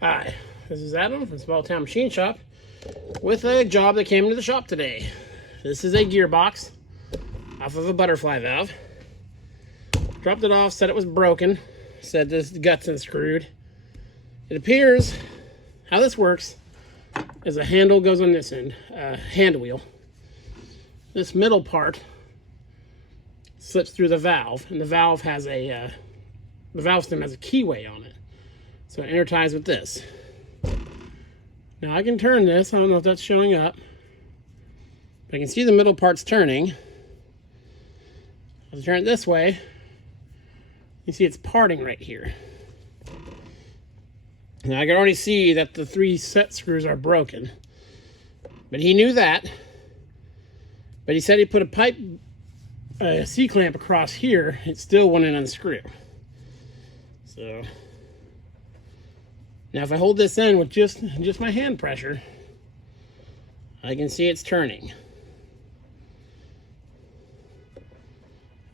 Hi, this is Adam from Small Town Machine Shop with a job that came into the shop today. This is a gearbox off of a butterfly valve. Dropped it off, said it was broken, said the guts unscrewed. It appears how this works is a handle goes on this end, hand wheel. This middle part slips through the valve, and the valve has a the valve stem has a keyway on it. So it interties with this. Now I can turn this. I don't know if that's showing up. But I can see the middle part's turning. I'll turn it this way. You see it's parting right here. Now I can already see that the 3 set screws are broken. But he knew that. But he said he put a pipe, a C-clamp across here. It still wouldn't unscrew. So now if I hold this in with just my hand pressure, I can see it's turning.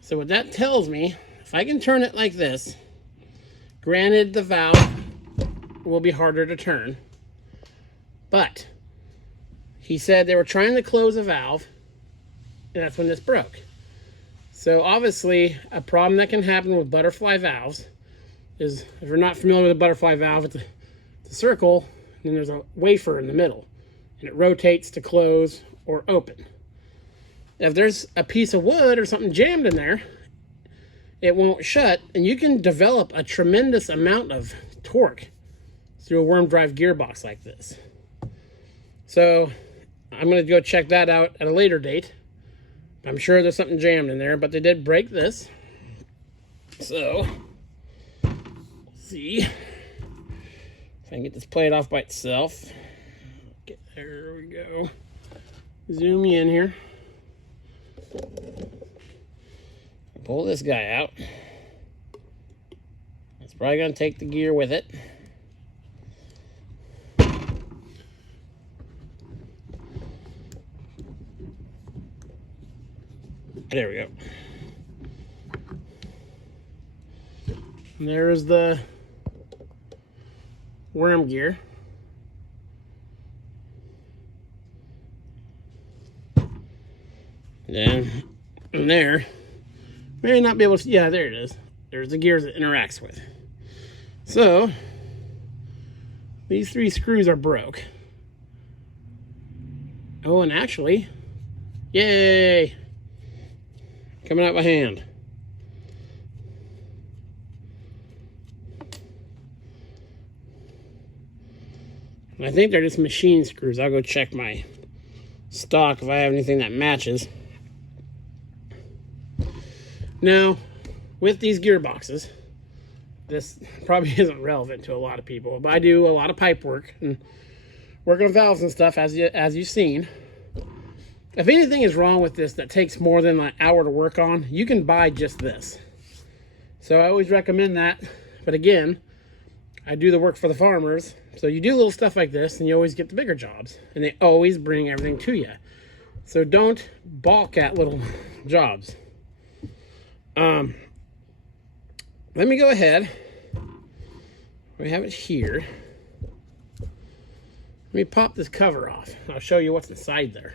So what that tells me, if I can turn it like this, granted the valve will be harder to turn, but he said they were trying to close a valve, and that's when this broke. So obviously a problem that can happen with butterfly valves is, if you're not familiar with a butterfly valve, it's a circle, and there's a wafer in the middle, and it rotates to close or open. If there's a piece of wood or something jammed in there, it won't shut, and you can develop a tremendous amount of torque through a worm drive gearbox like this. So I'm going to go check that out at a later date. I'm sure there's something jammed in there, but they did break this. So let's see if I can get this plate off by itself. Okay, there we go. Zoom in here. Pull this guy out. It's probably going to take the gear with it. There we go. And there's the worm gear. And then there, may not be able to, yeah, there it is. There's the gears it interacts with. So these 3 screws are broke. Oh, and actually, yay, coming out by hand. I think they're just machine screws. I'll go check my stock if I have anything that matches. Now, with these gearboxes, this probably isn't relevant to a lot of people, but I do a lot of pipe work and work on valves and stuff, as you've seen. If anything is wrong with this that takes more than an hour to work on, you can buy just this. So I always recommend that. But again, I do the work for the farmers. So you do little stuff like this and you always get the bigger jobs. And they always bring everything to you. So don't balk at little jobs. Let me go ahead. We have it here. Let me pop this cover off. I'll show you what's inside there.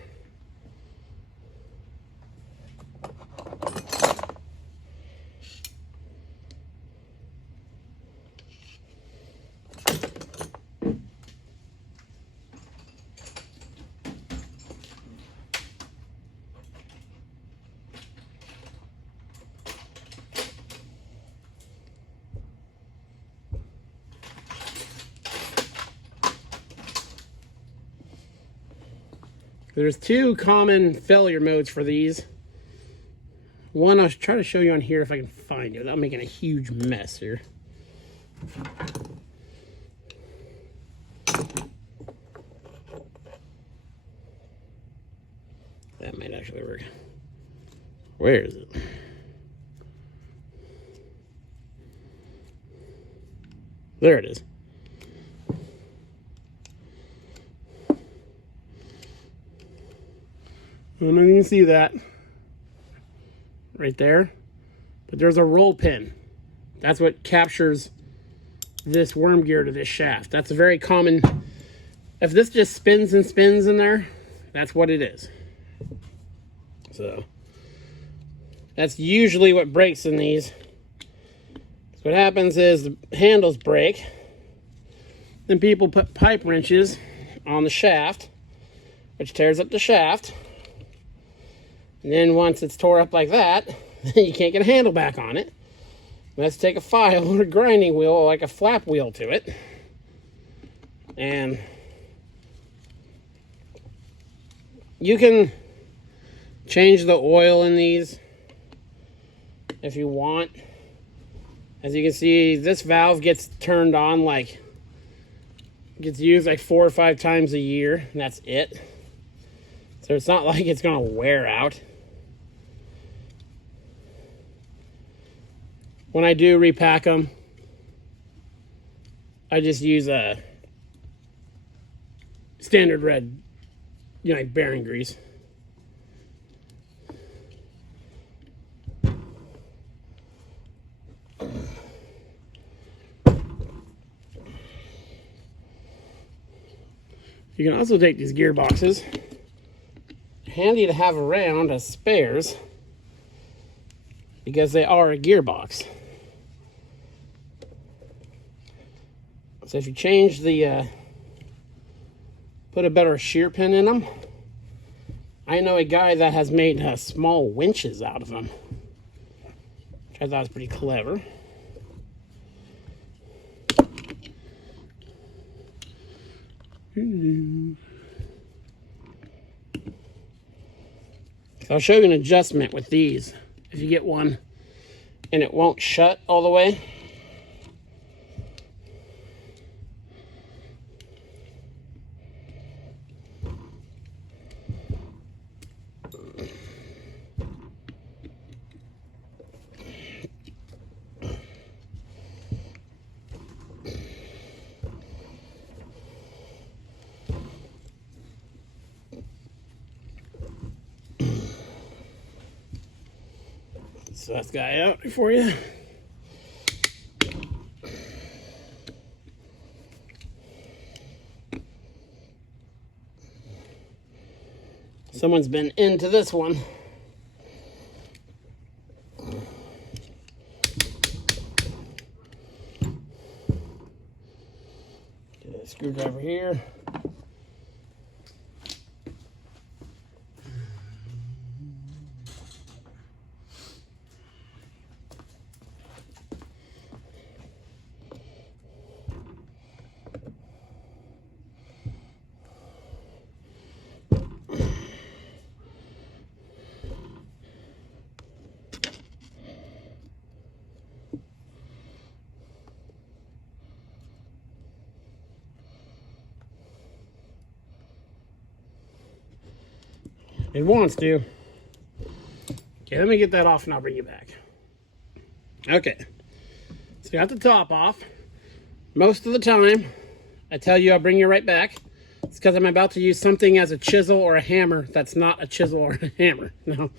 There's 2 common failure modes for these. One, I'll try to show you on here if I can find it without making a huge mess here. That might actually work. Where is it? There it is. I don't know if you can see that right there, but there's a roll pin. That's what captures this worm gear to this shaft. That's a very common, if this just spins and spins in there, that's what it is. So that's usually what breaks in these. So what happens is the handles break, then people put pipe wrenches on the shaft, which tears up the shaft. And then once it's tore up like that, you can't get a handle back on it. Let's take a file or a grinding wheel or like a flap wheel to it. And you can change the oil in these if you want. As you can see, this valve gets turned on like, gets used like 4 or 5 times a year, and that's it. So it's not like it's gonna wear out. When I do repack them, I just use a standard red, you know, like bearing grease. You can also take these gearboxes, handy to have around as spares, because they are a gearbox. So if you change the, put a better shear pin in them. I know a guy that has made small winches out of them, which I thought was pretty clever. So I'll show you an adjustment with these. If you get one and it won't shut all the way, so that's guy out for you. Someone's been into this one. Get a screwdriver here. It wants to. Okay, let me get that off and I'll bring you back. Okay, so got the top off. Most of the time, I tell you I'll bring you right back. It's because I'm about to use something as a chisel or a hammer that's not a chisel or a hammer. No,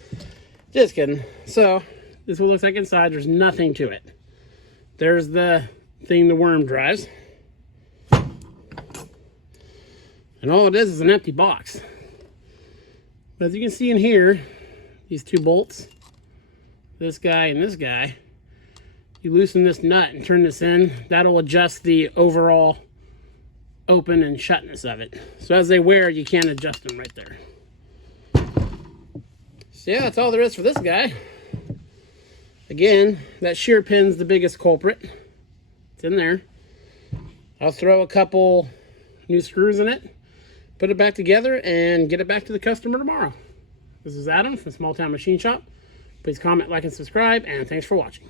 just kidding. So, this is what it looks like inside. There's nothing to it. There's the thing the worm drives. And all it is an empty box. But as you can see in here, these 2 bolts, this guy and this guy, you loosen this nut and turn this in, that'll adjust the overall open and shutness of it. So as they wear, you can't adjust them right there. So yeah, that's all there is for this guy. Again, that shear pin's the biggest culprit. It's in there. I'll throw a couple new screws in it, put it back together, and get it back to the customer tomorrow. This is Adam from Small Town Machine Shop. Please comment, like, and subscribe, and thanks for watching.